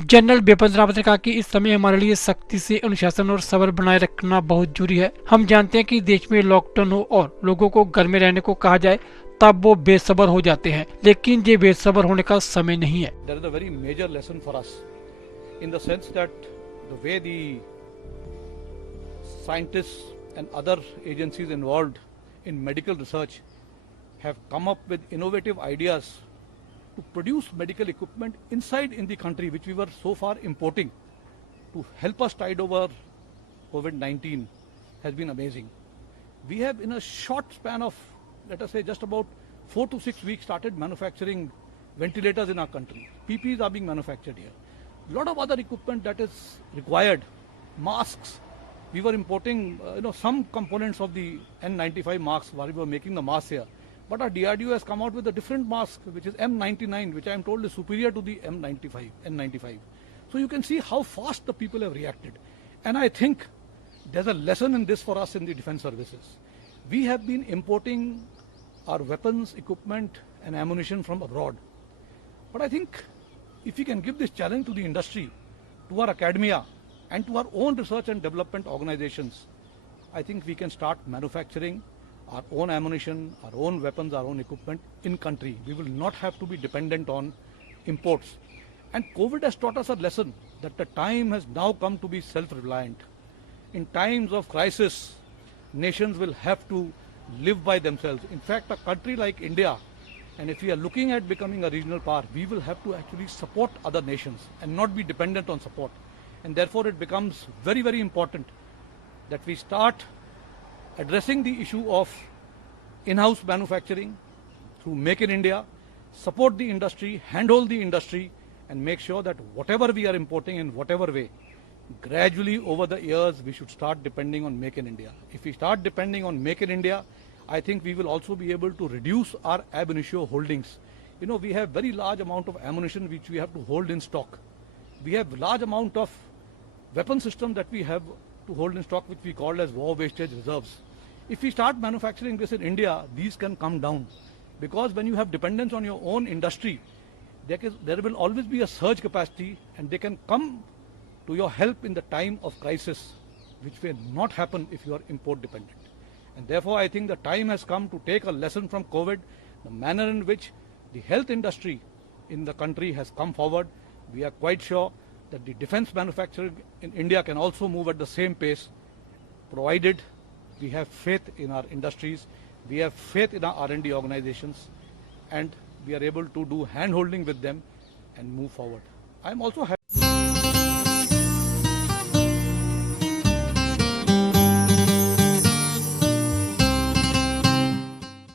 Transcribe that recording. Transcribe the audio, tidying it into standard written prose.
General Bipin Rawat ने कहा कि इस समय हमारे लिए सख्ती से अनुशासन और सब्र बनाए रखना बहुत जरूरी है। हम जानते हैं कि देश में लॉकडाउन हो और लोगों को घर में रहने को कहा जाए तब वो बेसब्र हो जाते हैं, लेकिन ये बेसब्र होने का समय नहीं है। There is a very major lesson for us in the sense that the way the scientists and other agencies involved in medical research have come up with innovative ideas to produce medical equipment inside in the country, which we were so far importing to help us tide over COVID-19, has been amazing. We have, in a short span of, let us say, just about 4 to 6 weeks, started manufacturing ventilators in our country. PPEs are being manufactured here. A lot of other equipment that is required, masks. We were importing, some components of the N95 masks while we were making the masks here. But our DRDO has come out with a different mask, which is M99, which I am told is superior to the N95. So you can see how fast the people have reacted. And I think there's a lesson in this for us in the defense services. We have been importing our weapons, equipment and ammunition from abroad. But I think if we can give this challenge to the industry, to our academia and to our own research and development organizations, I think we can start manufacturing our own ammunition, our own weapons, our own equipment in country. We will not have to be dependent on imports. And COVID has taught us a lesson that the time has now come to be self-reliant. In times of crisis, nations will have to live by themselves. In fact, a country like India, and if we are looking at becoming a regional power, we will have to actually support other nations and not be dependent on support. And therefore, it becomes very, very important that we start addressing the issue of in-house manufacturing through Make in India, support the industry, handhold the industry, and make sure that whatever we are importing in whatever way, gradually over the years, we should start depending on Make in India. If we start depending on Make in India, I think we will also be able to reduce our ab initio holdings. We have very large amount of ammunition which we have to hold in stock. We have large amount of weapon system that we have to hold in stock, which we call as war wastage reserves. If we start manufacturing this in India, these can come down. Because when you have dependence on your own industry, there will always be a surge capacity and they can come to your help in the time of crisis, which may not happen if you are import dependent. And therefore, I think the time has come to take a lesson from COVID, the manner in which the health industry in the country has come forward. We are quite sure that the defense manufacturing in India can also move at the same pace, provided we have faith in our industries, we have faith in our R&D organizations, and we are able to do hand-holding with them and move forward. I am also happy